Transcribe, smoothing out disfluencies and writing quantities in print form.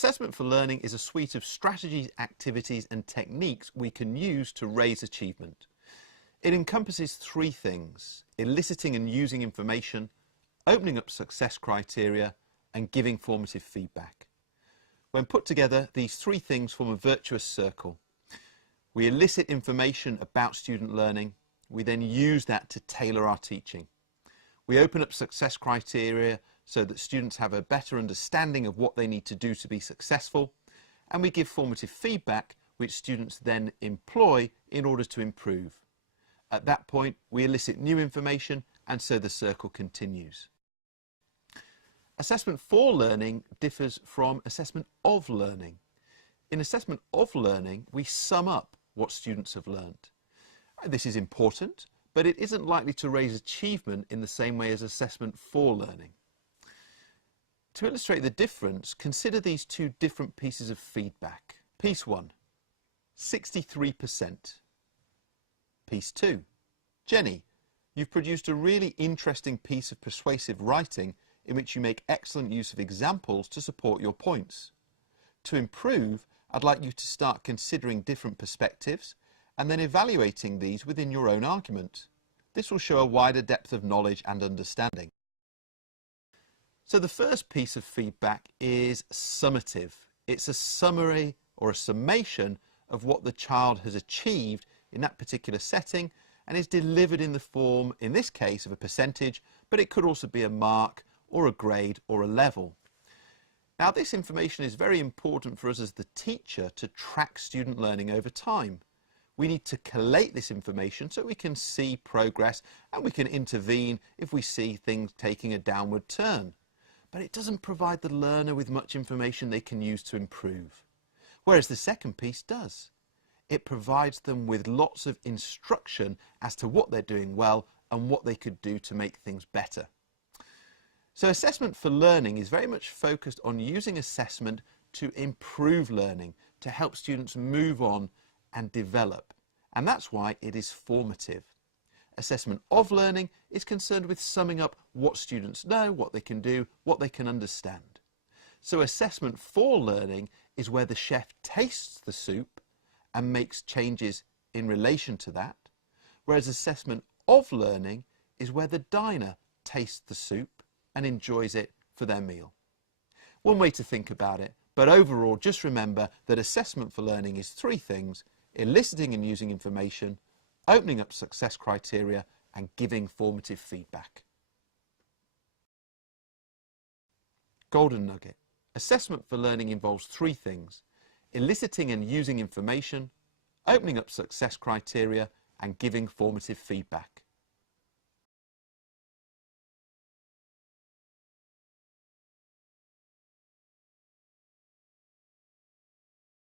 Assessment for learning is a suite of strategies, activities and techniques we can use to raise achievement. It encompasses three things: eliciting and using information, opening up success criteria and giving formative feedback. When put together, these three things form a virtuous circle. We elicit information about student learning. We then use that to tailor our teaching. We open up success criteria so that students have a better understanding of what they need to do to be successful. And we give formative feedback, which students then employ in order to improve. At that point, we elicit new information, and so the circle continues. Assessment for learning differs from assessment of learning. In assessment of learning, we sum up what students have learned. This is important, but it isn't likely to raise achievement in the same way as assessment for learning. To illustrate the difference, consider these two different pieces of feedback. Piece 1, 63%. Piece 2, Jenny, you've produced a really interesting piece of persuasive writing in which you make excellent use of examples to support your points. To improve, I'd like you to start considering different perspectives and then evaluating these within your own argument. This will show a wider depth of knowledge and understanding. So the first piece of feedback is summative. It's a summary or a summation of what the child has achieved in that particular setting and is delivered in the form, in this case, of a percentage, but it could also be a mark or a grade or a level. Now, this information is very important for us as the teacher to track student learning over time. We need to collate this information so we can see progress and we can intervene if we see things taking a downward turn. But it doesn't provide the learner with much information they can use to improve. Whereas the second piece does. It provides them with lots of instruction as to what they're doing well and what they could do to make things better. So assessment for learning is very much focused on using assessment to improve learning, to help students move on and develop. And that's why it is formative. Assessment of learning is concerned with summing up what students know, what they can do, what they can understand. So assessment for learning is where the chef tastes the soup and makes changes in relation to that, whereas assessment of learning is where the diner tastes the soup and enjoys it for their meal. One way to think about it, but overall just remember that assessment for learning is three things: eliciting and using information, opening up success criteria and giving formative feedback. Golden nugget. Assessment for learning involves three things: eliciting and using information, opening up success criteria and giving formative feedback.